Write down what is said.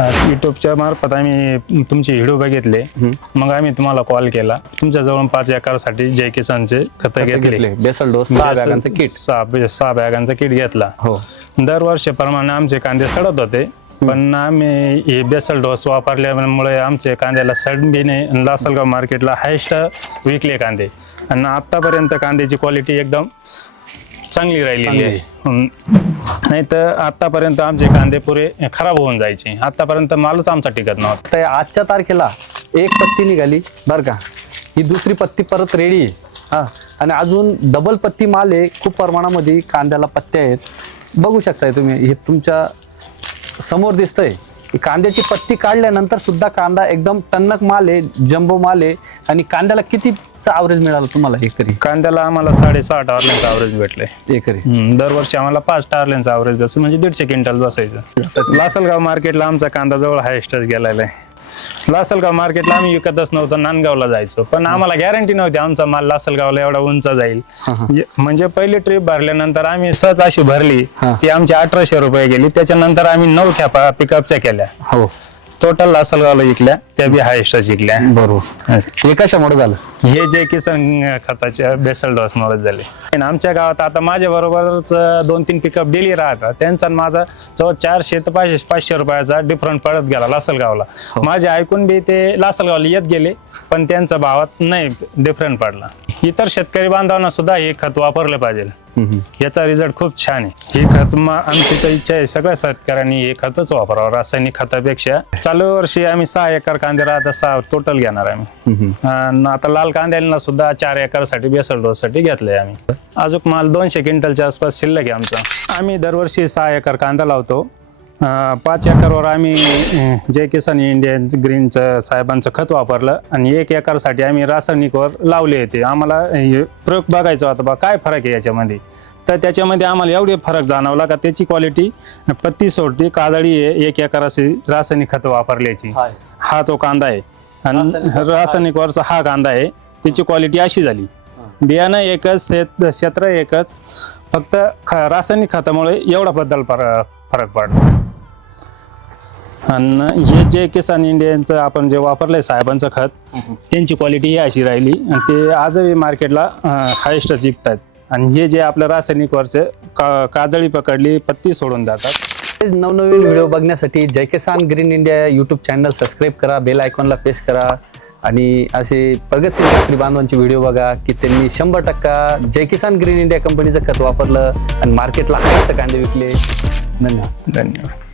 युट्यूबच्या मार्फत आम्ही तुमचे व्हिडिओ बघितले. मग आम्ही तुम्हाला कॉल केला. तुमच्या जवळ पाच एकरसाठी जय किसानचे खतं घेतले. बेसल डोस सहा बॅगांचं किट सहा सहा बॅगांचं किट घेतला. हो. दरवर्षीप्रमाणे आमचे कांदे सडत होते. पण आम्ही हे बेसल डोस वापरल्यामुळे आमचे कांद्याला सड बी नाही आणि लासलगाव मार्केटला हायस्ट विकले कांदे. आणि आतापर्यंत कांद्याची क्वालिटी एकदम चांगली राहिलेली आहे. नाही तर आतापर्यंत आमचे कांदे पुरे खराब होऊन जायचे. आतापर्यंत मालच आमचा टिकत नव्हता. तर आजच्या तारखेला एक पत्ती निघाली बरं का? ही दुसरी पत्ती परत रेडी आहे. हा. आणि अजून डबल पत्ती माल आहे. खूप प्रमाणामध्ये कांद्याला पत्त्या आहेत. बघू शकताय तुम्ही हे तुमच्यासमोर दिसतंय. कांद्याची पत्ती काढल्यानंतर सुद्धा कांदा एकदम टन्नक माल आहे जम्बो माल आहे. आणि कांद्याला कितीचा ॲव्हरेज मिळाला तुम्हाला एकरी? कांद्याला आम्हाला साडेसहा टारलेंचं अवरेज भेटलंय एकरी. हम्म, दरवर्षी आम्हाला पाच टारलेंचं अवरेज जसं म्हणजे दीडशे क्विंटल बसायचं. लासलगाव मार्केटला आमचा कांदा जवळ हायस्टच गेलेला आहे. लासलगाव मार्केटला आम्ही विकतच नव्हतो नांदगावला जायचो. पण आम्हाला गॅरंटी नव्हती आमचा माल लासलगावला एवढा उंच जाईल. म्हणजे- म्हणजे पहिली ट्रिप भरल्यानंतर आम्ही सहज अशी भरली. ती आमची अठराशे रुपये गेली. त्याच्यानंतर आम्ही नऊ खेपा पिकअपच्या केल्या. हो. टोटल लासलगावला विकल्या त्या बी हायस्टच विकल्या बरोबर. हे. कशामुळे झालं? हे जे किसन खताच्या बेसल डोस मुळे झाले. आणि आमच्या गावात आता माझ्या बरोबरच दोन तीन पिकअप डेली राहतात. त्यांचा आणि माझा जवळ चारशे ते पाचशे पाचशे रुपयाचा डिफरंट पडत गेला लासलगावला माझे ऐकून बी ते लासलगावला येत गेले पण त्यांचा भावात नाही डिफरंट पडला. इतर शेतकरी बांधवांना सुद्धा हे खत वापरलं पाहिजे. याचा रिझल्ट खूप छान आहे. हे खत आमची तर इच्छा आहे सगळ्या शेतकऱ्यांनी हे खतच वापरावं रासायनिक खतापेक्षा. चालू वर्षी आम्ही सहा एकर कांद्याला राहता सहा टोटल घेणार आम्ही. आता लाल कांद्याला सुद्धा चार एकरसाठी बेसल डोस साठी घेतलंय आम्ही. अजून माल दोनशे क्विंटलच्या आसपास शिल्लक आहे आमचा. आम्ही दरवर्षी सहा एकर कांदा लावतो. अं, पाच एकरवर आम्ही अं, जय किसान इंडियन ग्रीनचं साहेबांचं खत वापरलं आणि एक एकरसाठी आम्ही रासायनिकवर लावले होते. आम्हाला हे प्रयोग बघायचा होता बा काय फरक आहे याच्यामध्ये? तर त्याच्यामध्ये आम्हाला एवढे फरक जाणवला का त्याची क्वालिटी पत्ती सोडते कादळी आहे एक एकर अशी रासायनिक खतं वापरल्याची. हाय. हा तो कांदा आहे. आणि रासायनिक वरचा हा कांदा आहे. त्याची क्वालिटी अशी झाली. बियाणं एकच शेत क्षेत्र एकच फक्त ख रासायनिक खतामुळे एवढा बद्दल फर- फरक पडला. आणि हे जे किसान इंडियनचं आपण जे वापरलंय साहेबांचं खत त्यांची क्वालिटी ही अशी राहिली. आणि ते आजही मार्केटला हायस्टच विकतात आणि हे जे आपलं रासायनिक वरचे का काजळी पकडली पत्ती सोडून जातात. तेच नवनवीन व्हिडिओ बघण्यासाठी Jai Kisan green India YouTube channel subscribe करा बेल आयकॉनला प्रेस करा. आणि असे प्रगतशील शेतकरी बांधवांचे व्हिडिओ बघा की त्यांनी शंभर टक्का जय किसान ग्रीन इंडिया कंपनीचं खत वापरलं आणि मार्केटला हायस्ट कांदे विकले. धन्यवाद. धन्यवाद.